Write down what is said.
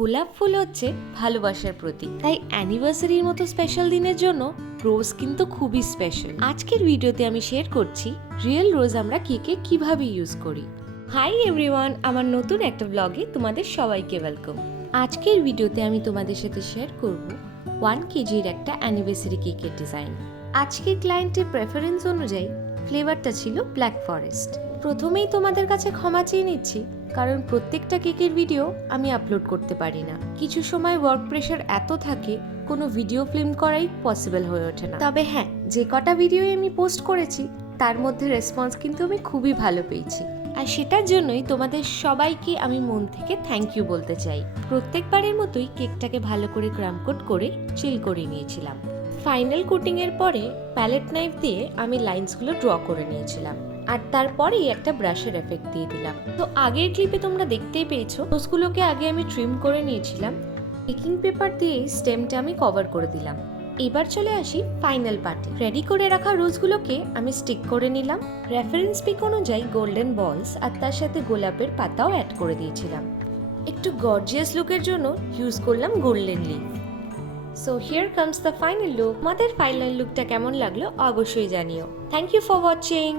গোলাপ ফুল হচ্ছে ভালোবাসার প্রতীক, তাই অ্যানিভার্সারির মতো স্পেশাল দিনের জন্য রোজ কিন্তু খুবই স্পেশাল। আজকের ভিডিওতে আমি শেয়ার করছি রিয়েল রোজ আমরা কেকে কিভাবে ইউজ করি। হাই এভরিওয়ান, আমার নতুন একটা ব্লগে তোমাদের সবাইকে ওয়েলকাম। আজকের ভিডিওতে আমি তোমাদের সাথে শেয়ার করব 1 কেজির একটা অ্যানিভার্সারি কেকের ডিজাইন। আজকের ক্লায়েন্টের প্রেফারেন্স অনুযায়ী ফ্লেভারটা ছিল ব্ল্যাক ফরেস্ট। প্রথমেই তোমাদের কাছে ক্ষমা চেয়ে নিচ্ছি, কারণ প্রত্যেকটা কেকের ভিডিও আমি আপলোড করতে পারি না। কিছু সময় ওয়ার্ক প্রেশার এত থাকে, কোনো ভিডিও ফিল্ম করাই পসিবল হয়ে ওঠে না। তবে হ্যাঁ, যে কটা ভিডিও আমি পোস্ট করেছি তার মধ্যে রেসপন্স কিন্তু আমি খুবই ভালো পেয়েছি, আর সেটার জন্যই তোমাদের সবাইকে আমি মন থেকে থ্যাংক ইউ বলতে চাই। প্রত্যেকবারের মতোই কেকটাকে ভালো করে ক্রাম কোট করে চিল করে নিয়েছিলাম। ফাইনাল কোটিং এর পরে প্যালেট নাইফ দিয়ে আমি লাইনসগুলো ড্র করে নিয়েছিলাম, আর তারপরেই একটা ব্রাশের এফেক্ট দিয়ে দিলাম। তো আগের ক্লিপে তোমরা দেখতেই পেয়েছো, রোজগুলোকে আগে আমি ট্রিম করে নিয়েছিলাম। বেকিং পেপার দিয়ে স্টেমটা আমি কভার করে দিলাম। এবার চলে আসি ফাইনাল পার্টে। রেডি করে রাখা রোজগুলোকে আমি স্টিক করে নিলাম। রেফারেন্স পিক অনুযায়ী গোল্ডেন বলস আর তার সাথে গোলাপের পাতাও অ্যাড করে দিয়েছিলাম। একটু গর্জিয়াস লুকের জন্য ইউজ করলাম golden leaf. So here comes the final look. আমাদের ফাইনাল লুকটা কেমন লাগলো অবশ্যই জানিও। Thank you for watching.